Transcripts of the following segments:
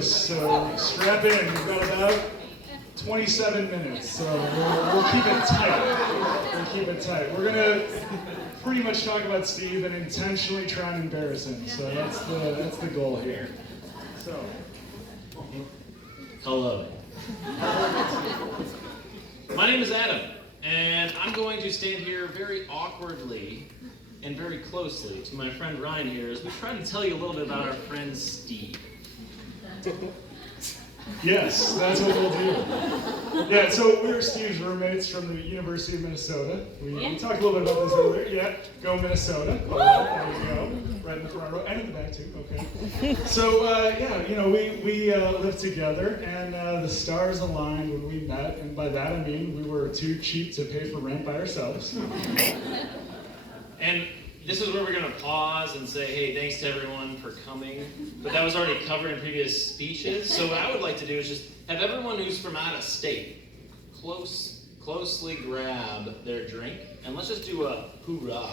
So strap in, we've got about 27 minutes, so we'll keep it tight. We'll keep it tight. We're gonna pretty much talk about Steve and intentionally try and embarrass him. So that's the goal here. So, hello. My name is Adam, and I'm going to stand here very awkwardly and very closely to my friend Ryan here as we try to tell you a little bit about our friend Steve. Yes, that's what we'll do. Yeah, so we're Steve's roommates from the University of Minnesota. We talked a little bit about this earlier. Yeah, go Minnesota. There you go. Right in the front row, and in the back too. Okay. So we lived together, and the stars aligned when we met. And by that I mean we were too cheap to pay for rent by ourselves. And this is where we're going to pause and say, hey, thanks to everyone for coming. But that was already covered in previous speeches. So what I would like to do is just have everyone who's from out of state closely grab their drink. And let's just do a hoorah.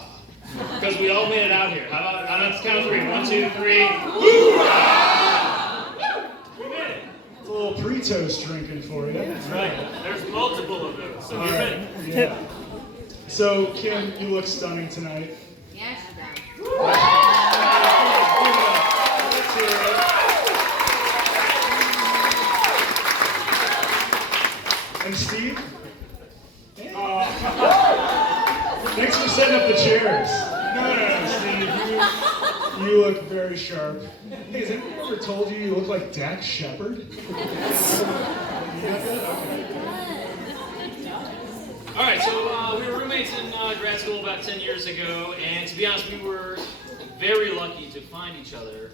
Because we all made it out here. How about on the count of three? 1, 2, 3. Hoorah! We made it. It's a little pre-toast drinking for you. That's right. There's multiple of those. So all right. Yeah. So, Kim, you look stunning tonight. Yes, And Steve? Thanks for setting up the chairs. No, Steve, you look very sharp. Hey, has anyone ever told you you look like Dax Shepard? You got that? Okay. All right, so we were roommates in grad school about 10 years ago, and to be honest, we were very lucky to find each other,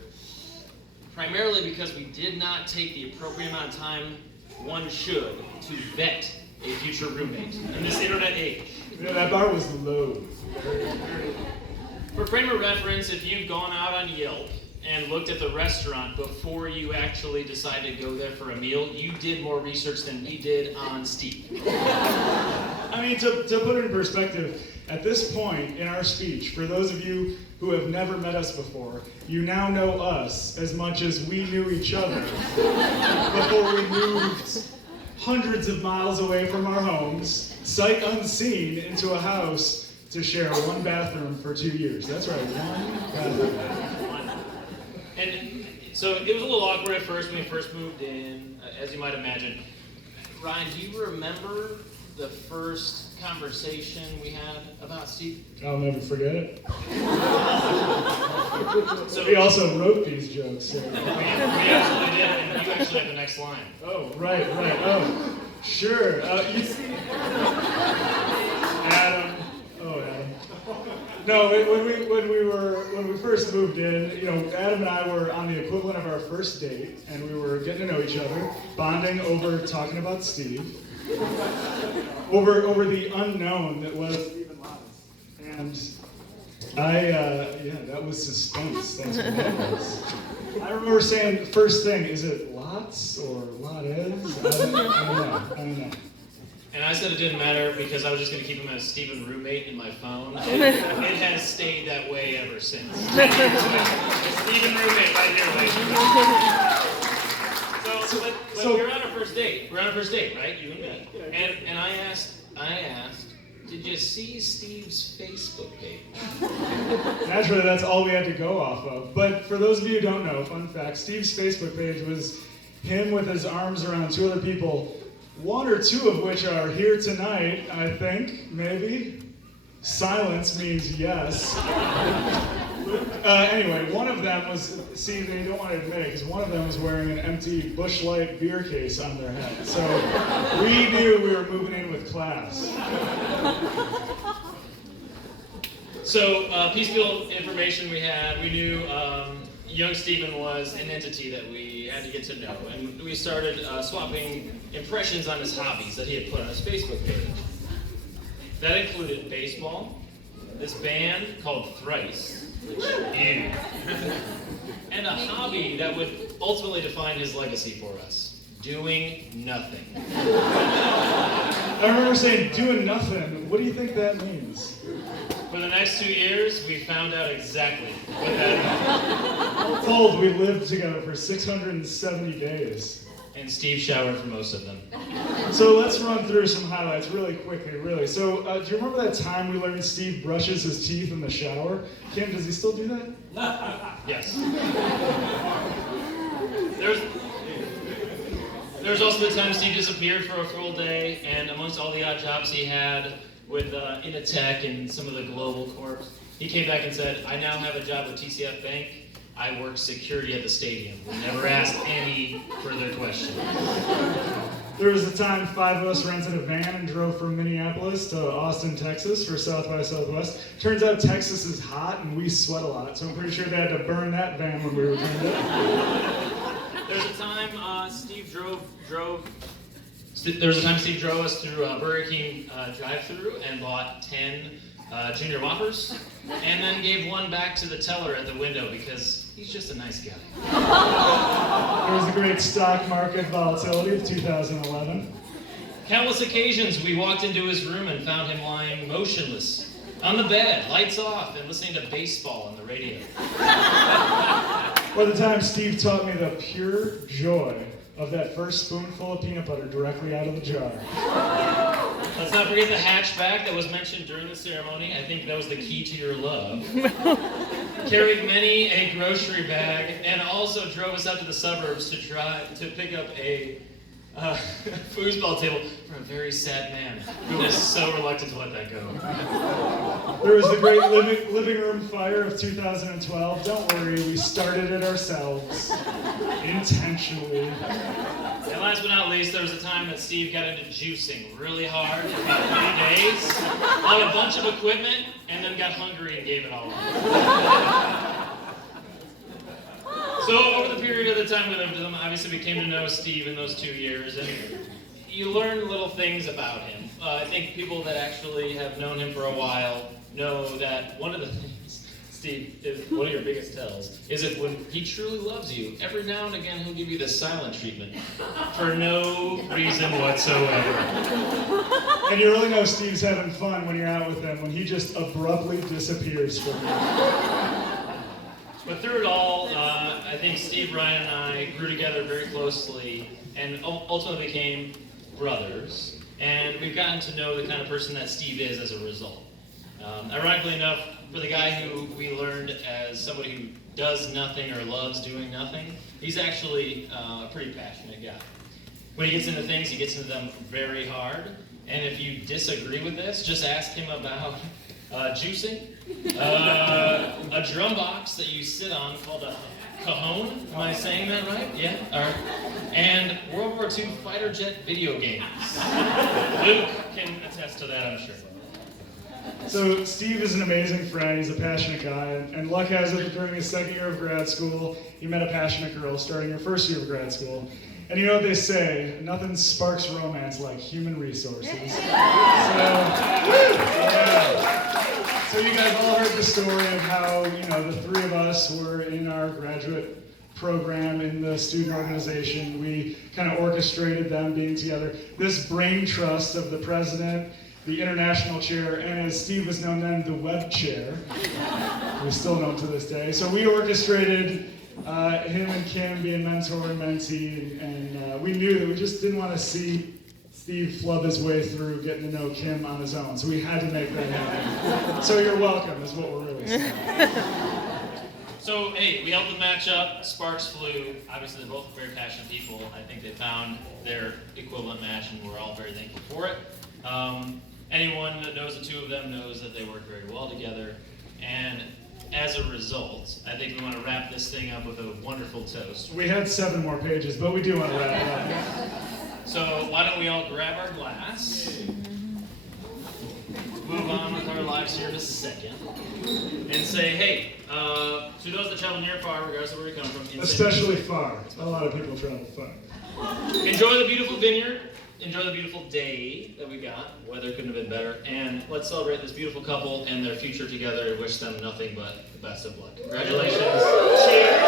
primarily because we did not take the appropriate amount of time one should to vet a future roommate in this internet age. You know, that bar was low. For frame of reference, if you've gone out on Yelp and looked at the restaurant before you actually decided to go there for a meal, you did more research than we did on Steve. I mean, to put it in perspective, at this point in our speech, for those of you who have never met us before, you now know us as much as we knew each other before we moved hundreds of miles away from our homes, sight unseen, into a house to share one bathroom for 2 years. That's right, one bathroom. And so it was a little awkward at first when we first moved in, as you might imagine. Ryan, do you remember the first conversation we had about Steve? I'll never forget it. So We also wrote these jokes. So. we actually did, and you actually had the next line. Oh, right. Oh, sure. Adam. Oh, Adam. No, when we first moved in, Adam and I were on the equivalent of our first date, and we were getting to know each other, bonding over talking about Steve, over the unknown that was Stephen Lots. And that was suspense. That's what that was. I remember saying the first thing, is it Lots or Lottes? I don't know. And I said it didn't matter because I was just going to keep him as Stephen roommate in my phone. And it has stayed that way ever since. Stephen roommate right here, ladies. So we're on our first date. We're on our first date, right? You and me. And I asked, did you see Steve's Facebook page? Naturally, that's all we had to go off of. But for those of you who don't know, fun fact, Steve's Facebook page was him with his arms around 2 other people, 1 or 2 of which are here tonight, I think, maybe. Silence means yes. Anyway, one of them was, see, they don't want to admit it, because one of them was wearing an empty Busch Light beer case on their head. So we knew we were moving in with class. So, piecemeal information we had, we knew young Stephen was an entity that we had to get to know, and we started swapping impressions on his hobbies that he had put on his Facebook page. That included baseball, this band called Thrice, and a hobby that would ultimately define his legacy for us, doing nothing. I remember saying, doing nothing. What do you think that means? Well, For the next 2 years, we found out exactly what that meant. All told, we lived together for 670 days. And Steve showered for most of them. So let's run through some highlights really quickly, really. So do you remember that time we learned Steve brushes his teeth in the shower? Kim, does he still do that? Yes. There's also the time Steve disappeared for a full day, and amongst all the odd jobs he had with Initech and some of the global corps, he came back and said, I now have a job with TCF Bank. I work security at the stadium. We never asked any further questions. There was a time 5 of us rented a van and drove from Minneapolis to Austin, Texas for South by Southwest. Turns out Texas is hot and we sweat a lot, so I'm pretty sure they had to burn that van when we returned it. There's a time Steve drove us through Burger King drive-thru and bought 10 Junior Whoppers, and then gave one back to the teller at the window because he's just a nice guy. There was a great stock market volatility of 2011. Countless occasions we walked into his room and found him lying motionless on the bed, lights off, and listening to baseball on the radio. By the time Steve taught me the pure joy of that first spoonful of peanut butter directly out of the jar. Let's not forget the hatchback that was mentioned during the ceremony. I think that was the key to your love. Carried many a grocery bag, and also drove us out to the suburbs to pick up a foosball table for a very sad man who was so reluctant to let that go. There was the great living room fire of 2012. Don't worry, we started it ourselves. Intentionally. And last but not least, there was a time that Steve got into juicing really hard for about 3 days, bought a bunch of equipment, and then got hungry and gave it all up. So over the period of the time we lived with him, obviously we came to know Steve in those 2 years, and you learn little things about him. I think people that actually have known him for a while know that one of the things, Steve, is one of your biggest tells, is that when he truly loves you, every now and again he'll give you the silent treatment for no reason whatsoever. And you really know Steve's having fun when you're out with him, when he just abruptly disappears from you. But through it all, I think Steve, Ryan, and I grew together very closely and ultimately became brothers. And we've gotten to know the kind of person that Steve is as a result. Ironically enough, for the guy who we learned as somebody who does nothing or loves doing nothing, he's actually a pretty passionate guy. When he gets into things, he gets into them very hard. And if you disagree with this, just ask him about juicing, a drum box that you sit on called a cajon. Am I saying that right? Yeah? All right. And World War II fighter jet video games. Luke can attest to that, I'm sure. So Steve is an amazing friend. He's a passionate guy. And luck has it that during his second year of grad school, he met a passionate girl starting her first year of grad school. And you know what they say, nothing sparks romance like human resources. So you guys all heard the story of how, the 3 of us were in our graduate program in the student organization. We kind of orchestrated them being together. This brain trust of the president, the international chair, and as Steve was known then, the web chair. We still know him to this day. So we orchestrated him and Kim being mentor and mentee, and we knew that we just didn't want to see Steve flub his way through getting to know Kim on his own, so we had to make that happen. So you're welcome, is what we're really saying. So, hey, we helped them match up. Sparks flew. Obviously, they're both very passionate people. I think they found their equivalent match, and we're all very thankful for it. Anyone that knows the 2 of them knows that they work very well together, and as a result, I think we want to wrap this thing up with a wonderful toast. We had 7 more pages, but we do want to wrap it up. So why don't we all grab our glass, move on with our lives here in a second, and say, hey, to those that travel near or far, regardless of where we come from, especially far. A lot of people travel far. Enjoy the beautiful vineyard. Enjoy the beautiful day that we got. Weather couldn't have been better. And let's celebrate this beautiful couple and their future together and wish them nothing but the best of luck. Congratulations. Cheers.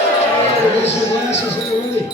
Raise your glasses already.